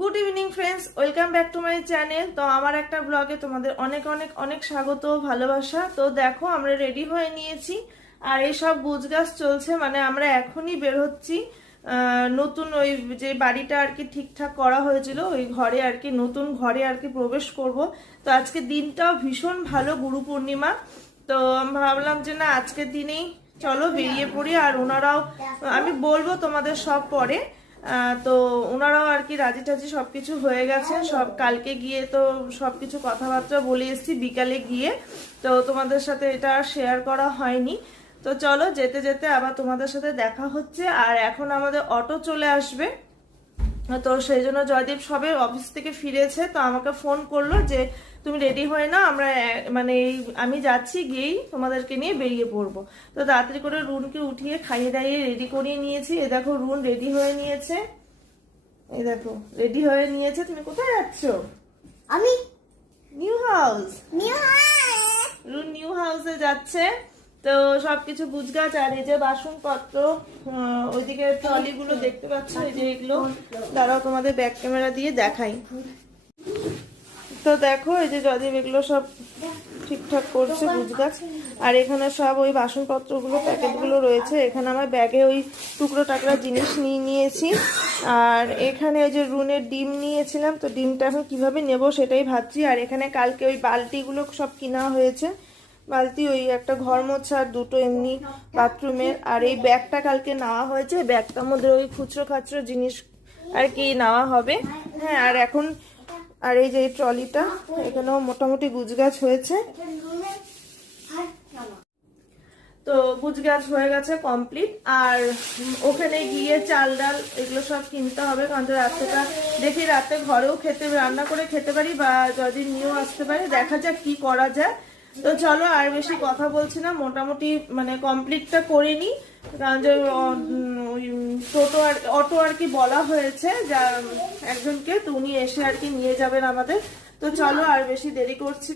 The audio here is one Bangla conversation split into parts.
Good evening friends, welcome back to my channel. তো আমার একটা ব্লগে তোমাদের অনেক অনেক অনেক স্বাগত, ভালোবাসা। তো দেখো আমরা রেডি হয়ে নিয়েছি আর এইসব গুজগাছ চলছে, মানে আমরা এখনই বের হচ্ছি। নতুন ওই যে বাড়িটা আর কি ঠিকঠাক করা হয়েছিল, ওই ঘরে আর কি, নতুন ঘরে আর কি প্রবেশ করব। তো আজকে দিনটাও ভীষণ ভালো, গুরু পূর্ণিমা। তো আমি ভাবলাম যে না, আজকের দিনেই চলো বেরিয়ে পড়ি। আর ওনারাও, আমি বলবো তোমাদের সব পরে। তো ওনারাও আর কি রাজি টাজি সবকিছু হয়ে গেছে সব। কালকে গিয়ে তো সবকিছু কথাবার্তা বলে এসেছি বিকালে গিয়ে, তো তোমাদের সাথে এটা শেয়ার করা হয়নি। তো চলো যেতে যেতে আবার তোমাদের সাথে দেখা হচ্ছে। আর এখন আমাদের অটো চলে আসবে, তো সেই জন্য জয়দীপ সবে অফিস থেকে ফিরেছে, তো আমাকে ফোন করলো যে তুমি রেডি হয়ে না, আমরা মানে আমি যাচ্ছি, গিয়েই তোমাদেরকে নিয়ে বেরিয়ে পড়বো। তো তাড়াতাড়ি করে রুনকে উঠিয়ে খাইয়ে দাইয়ে রেডি করিয়ে নিয়েছি। এ দেখো রুন রেডি হয়ে নিয়েছে, এই দেখো রেডি হয়ে নিয়েছে। তুমি কোথায় যাচ্ছ? আমি নিউ হাউস। New house. রুন নিউ হাউসে যাচ্ছে। তো সবকিছু গুজগাছ, আর এই যে বাসনপত্র, ওইদিকে ট্রলিগুলো দেখতে পাচ্ছ, এই যে এগুলো দাঁড়াও তোমাদের ব্যাক ক্যামেরা দিয়ে দেখাই। তো দেখো এই যে জয়দীপ এগুলো সব ঠিকঠাক করছে গুজগাছ। আর এখানে সব ওই বাসনপত্রগুলো, প্যাকেটগুলো রয়েছে। এখানে আমার ব্যাগে ওই টুকরো টাকরা জিনিস নিয়ে নিয়েছি। আর এখানে ওই যে রুনের ডিম নিয়েছিলাম, তো ডিমটা এখন কিভাবে নেব সেটাই ভাবছি। আর এখানে কালকে ওই বালতিগুলো সব কিনা হয়েছে, বালতি ওই একটা ঘর মোছা আর দুটো এমনি বাথরুমের। আর এই ব্যাগটা কালকে নেওয়া হয়েছে, ব্যাগটার মধ্যে ওই খুচরো খাচরো জিনিস আর কি নেওয়া হবে। হ্যাঁ, আর এখন আর এই যে এই ট্রলিটা, এখানেও মোটামুটি গুজগাছ হয়েছে। তো গুজগাছ হয়ে গেছে কমপ্লিট। আর ওখানে গিয়ে চাল ডাল এগুলো সব কিনতে হবে, কারণ রাত্রেটা দেখি রাতে ঘরেও রান্না করে খেতে পারি, বা যদি নিয়েও আসতে পারি, দেখা যাক কি করা যায়। তো চলো আর বেশি কথা বলছি না, মোটামুটি মানে কমপ্লিটটা করে নিই। কারণ যে টোটো আর অটো আর কি বলা হয়েছে যা একজনকে, তো উনি এসে আর কি নিয়ে যাবেন আমাদের। তো চলো আর বেশি দেরি করছি।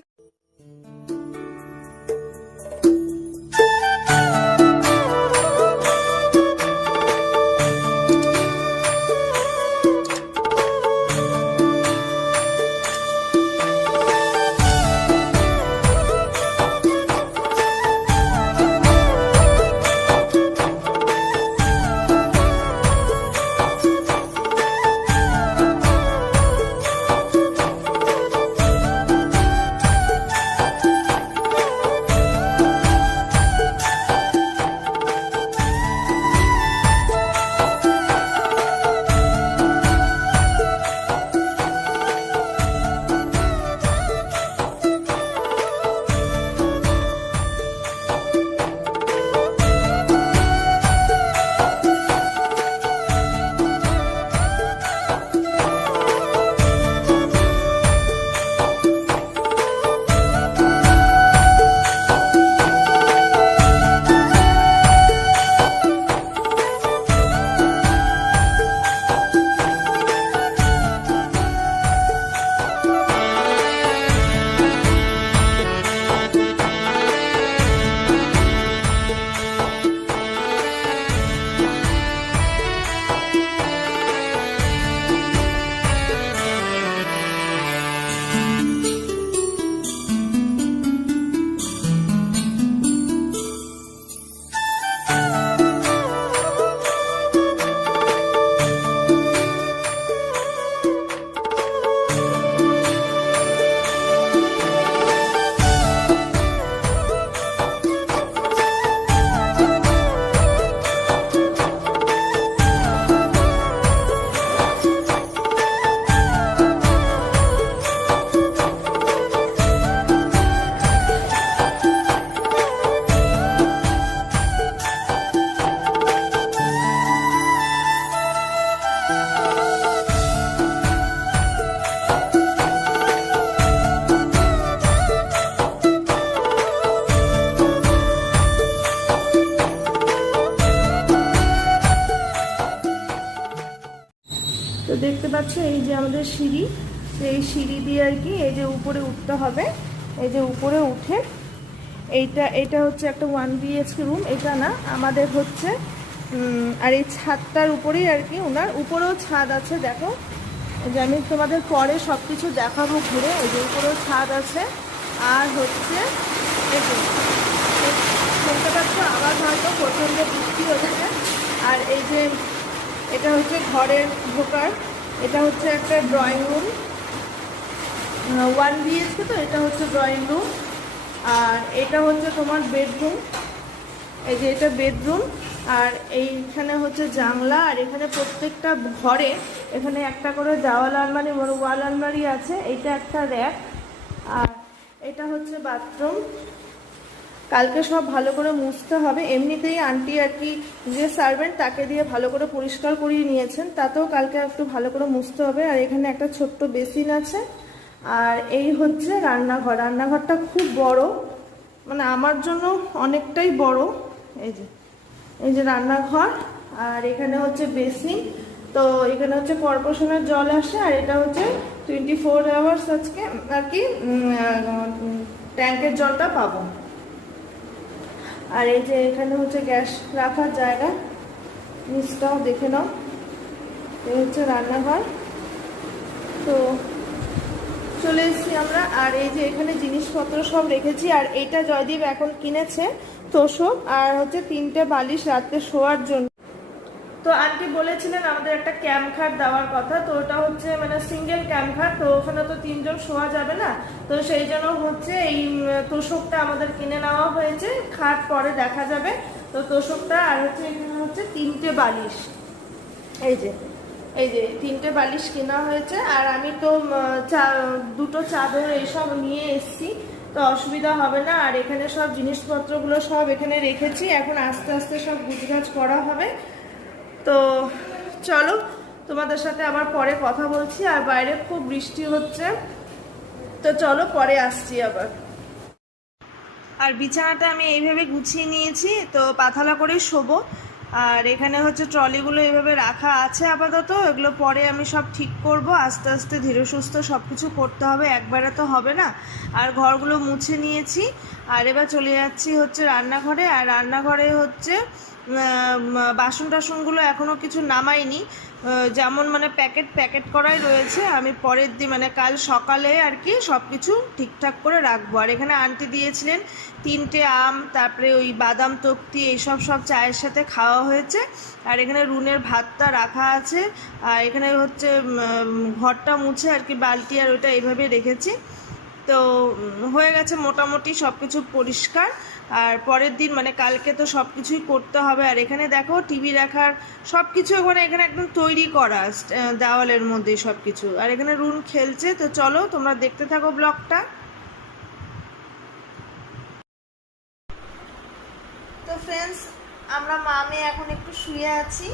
তো দেখতে পাচ্ছ এই যে আমাদের সিঁড়ি, এই সিঁড়ি দিয়ে আর কি এই যে উপরে উঠতে হবে। এই যে উপরে উঠে এটা হচ্ছে একটা 1 BHK রুম, এটা না আমাদের হচ্ছে। আর এই ছাদটার উপরেই আর কি, ওনার উপরেও ছাদ আছে, দেখো এই যে আমি তোমাদের পরে সব কিছু দেখাবো ঘুরে। এই যে উপরেও ছাদ আছে, আর হচ্ছে এই যে শুনতে পাচ্ছ আওয়াজ, হয়তো প্রচণ্ড বৃষ্টি হচ্ছে। আর এই যে এটা হচ্ছে ঘরের ঢোকার, এটা হচ্ছে একটা ড্রয়িং রুম, 1 BHK, তো এটা হচ্ছে ড্রয়িং রুম। আর এটা হচ্ছে তোমার বেডরুম, এই যে এটা বেডরুম। আর এইখানে হচ্ছে জানলা, আর এখানে প্রত্যেকটা ঘরে এখানে একটা করে দেওয়াল আলমারি, ওয়াল আলমারি আছে। এইটা একটা র্যাক। আর এটা হচ্ছে বাথরুম। কালকে সব ভালো করে মুছতে হবে। এমনিতেই আন্টি আর কি যে সার্ভেন্ট তাকে দিয়ে ভালো করে পরিষ্কার করিয়ে নিয়েছেন, তাতেও কালকে একটু ভালো করে মুছতে হবে। আর এখানে একটা ছোট্ট বেসিন আছে। আর এই হচ্ছে রান্নাঘর। রান্নাঘরটা খুব বড়, মানে আমার জন্য অনেকটাই বড়। এই যে রান্নাঘর, আর এখানে হচ্ছে বেসিন। তো এখানে হচ্ছে কর্পোরেশনের জল আসে, আর এটা হচ্ছে 24 আওয়ার্স আজকে আর কি ট্যাঙ্কের জলটা পাবো। আর এই যে এখানে হচ্ছে গ্যাস রাখার জায়গা, নিচটাও দেখে নাও। এই হচ্ছে রান্নাঘর। তো চলে এসেছি আমরা। আর এই যে এখানে জিনিসপত্র সব রেখেছি। আর এইটা জয়দীপ এখন কিনেছে তোষক, আর হচ্ছে 3টে বালিশ রাত্রে শোয়ার জন্য। তো আন্টি বলেছিলেন আমাদের একটা ক্যাম্প খাট দেওয়ার কথা, তো ওটা হচ্ছে মানে সিঙ্গেল ক্যাম্প খাট, তো ওখানে তো 3 জন শোয়া যাবে না। তো সেই জন্য হচ্ছে এই তোষকটা আমাদের কিনে নেওয়া হয়েছে। খাট পরে দেখা যাবে। তো তোষকটা, আর হচ্ছে এখানে হচ্ছে 3টে বালিশ। এই যে 3টে বালিশ কেনা হয়েছে। আর আমি তো 2টো চাদর এইসব নিয়ে এসেছি, তো অসুবিধা হবে না। আর এখানে সব জিনিসপত্রগুলো সব এখানে রেখেছি, এখন আস্তে আস্তে সব গুছগাছ করা হবে। তো চলো তোমাদের সাথে আবার পরে কথা বলছি। আর বাইরে খুব বৃষ্টি হচ্ছে, তো চলো পরে আসছি আবার। আর বিছানাটা আমি এইভাবে গুছিয়ে নিয়েছি, তো পাতলা করেই শোবো। আর এখানে হচ্ছে ট্রলিগুলো এইভাবে রাখা আছে আপাতত, এগুলো পরে আমি সব ঠিক করব। আস্তে আস্তে ধীরে সুস্থ সব কিছু করতে হবে, একবারে তো হবে না। আর ঘরগুলো মুছে নিয়েছি। আর এবার চলে যাচ্ছি হচ্ছে রান্নাঘরে। আর রান্নাঘরে হচ্ছে বাসন টাসনগুলো এখনও কিছু নামাইনি, যেমন মানে প্যাকেট করাই রয়েছে। আমি পরের দিন মানে কাল সকালে আর কি সব কিছু ঠিকঠাক করে রাখবো। আর এখানে আন্টি দিয়েছিলেন 3টে আম, তারপরে ওই বাদাম তক্তি, এইসব সব চায়ের সাথে খাওয়া হয়েছে। আর এখানে রুনের ভাতটা রাখা আছে। আর এখানে হচ্ছে ঘরটা মুছে আর কি বালতি আর ওইটা এইভাবে রেখেছি। তো হয়ে গেছে মোটামুটি সব কিছু পরিষ্কার। আর পরের দিন মানে কালকে তো সব কিছুই করতে হবে। আর এখানে দেখো টিভি রাখার সব কিছু এখানে একদম তৈরি করা দেওয়ালের মধ্যে সব কিছু। আর এখানে রুন খেলছে। তো চলো তোমরা দেখতে থাকো ব্লগটা। তো ফ্রেন্ডস, আমরা মামে এখন একটু শুয়ে আছি।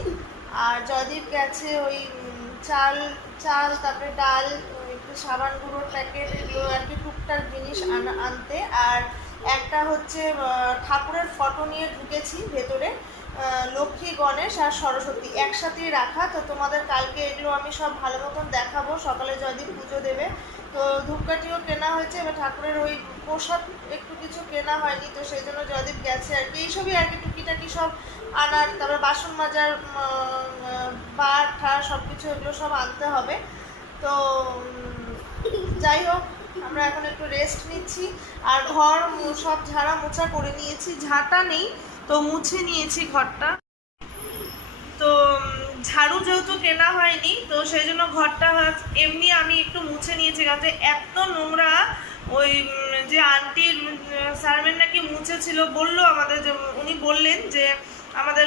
আর জয়দীপ গেছে ওই চাল তারপরে ডাল, একটু সাবান গুঁড়োর প্যাকেট, এগুলো আর কি টুকটাক জিনিস আনতে। আর একটা হচ্ছে ঠাকুরের ফটো নিয়ে ঢুকেছি ভেতরে, লক্ষ্মী, গণেশ আর সরস্বতী একসাথেই রাখা। তো তোমাদের কালকে এগুলো আমি সব ভালো মতন দেখাবো। সকালে জয়দীপ পুজো দেবে, তো ধূপকাঠিও কেনা হয়েছে। এবার ঠাকুরের ওই প্রসাদ একটু কিছু কেনা হয়নি, তো সেই জন্য জয়দীপ গেছে আর কি। এইসবই আর কি টুকিটাকি সব আনার, তারপরে বাসন মাজার বার ঠার সব কিছু এগুলো সব আনতে হবে। তো যাই হোক, আমরা এখন একটু রেস্ট নিচ্ছি। আর ঘর সব ঝাড়া মোছা করে নিয়েছি, ঝাঁটা নেই তো মুছে নিয়েছি ঘরটা। তো ঝাড়ু যেহেতু কেনা হয়নি, তো সেই জন্য ঘরটা এমনি আমি একটু মুছে নিয়েছি, কারণ এত নোংরা। ওই যে আন্টির সার্ভেন্ট নাকি মুছেছিল, বললো আমাদের, যে উনি বললেন যে আমাদের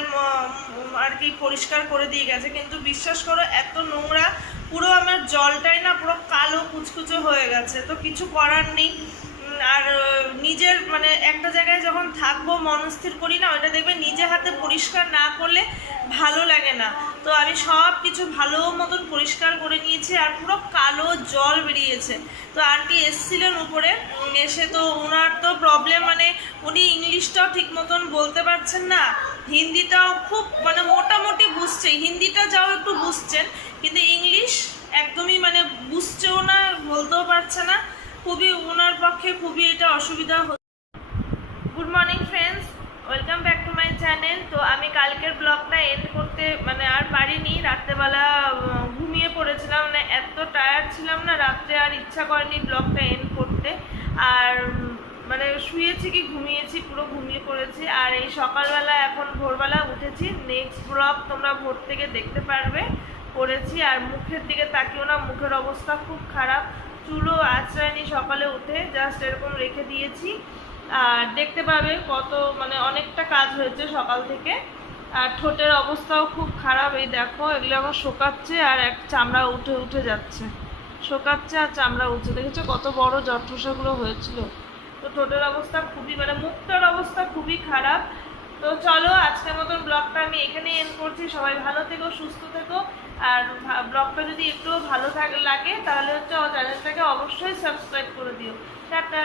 আর কি পরিষ্কার করে দিয়ে গেছে, কিন্তু বিশ্বাস করো এত নোংরা, পুরো আমার জলটাই না পুরো কালো কুচকুচো হয়ে গেছে। তো কিছু করার নেই। আর নিজের মানে একটা জায়গায় যখন থাকবো মনস্থির করি না, ওইটা দেখবে নিজে হাতে পরিষ্কার না করলে ভালো লাগে না। তো আমি সব কিছু ভালো মতন পরিষ্কার করে নিয়েছি। আর পুরো কালো জল বেরিয়েছে। তো আন্টি এসছিলেন উপরে, এসে তো ওনার তো প্রবলেম, মানে উনি ইংলিশটাও ঠিক মতন বলতে পারছেন না, হিন্দিটাও খুব মানে মোটামুটি বুঝছে, হিন্দিটা যাও একটু বুঝছেন, কিন্তু ইংলিশ একদমই মানে বুঝছেও না, বলতেও পারছে না। খুবই ওনার পক্ষে খুবই এটা অসুবিধা হচ্ছে। Good morning friends, welcome back to my channel. তো আমি কালকের ব্লগটা এন্ড করতে মানে আর পারিনি, রাত্রেবেলা ঘুমিয়ে পড়েছিলাম, মানে এত টায়ার্ড ছিলাম না রাত্রে, আর ইচ্ছা করেনি ব্লগটা এন্ড করতে। আর মানে শুয়েছি কি ঘুমিয়েছি, পুরো ঘুমিয়ে পড়েছি। আর এই সকালবেলা এখন ভোরবেলা উঠেছি, নেক্সট ব্লগ তোমরা ভোর থেকে দেখতে পারবে করেছি। আর মুখের দিকে তাকিও না, মুখের অবস্থা খুব খারাপ, চুলও আঁচড়ায়নি সকালে উঠে, জাস্ট এরকম রেখে দিয়েছি। আর দেখতে পাবে কত মানে অনেকটা কাজ হয়েছে সকাল থেকে। আর ঠোঁটের অবস্থাও খুব খারাপ, এই দেখো এগুলো এখন শোকাচ্ছে আর এক চামড়া উঠে উঠে যাচ্ছে, শোকাচ্ছে আর চামড়া উঠছে, দেখেছো কত বড় জটঠোসাগুলো হয়েছিল। তো ঠোঁটের অবস্থা খুবই মানে মুখটার অবস্থা খুবই খারাপ। তো চলো আজকের মতন ব্লগটা আমি এখানেই এন্ড করছি। সবাই ভালো থেকো, সুস্থ থেকো। আর ব্লগটা যদি একটু ভালো লাগে তাহলে হচ্ছে চ্যানেলটাকে অবশ্যই সাবস্ক্রাইব করে দিও। টাটা।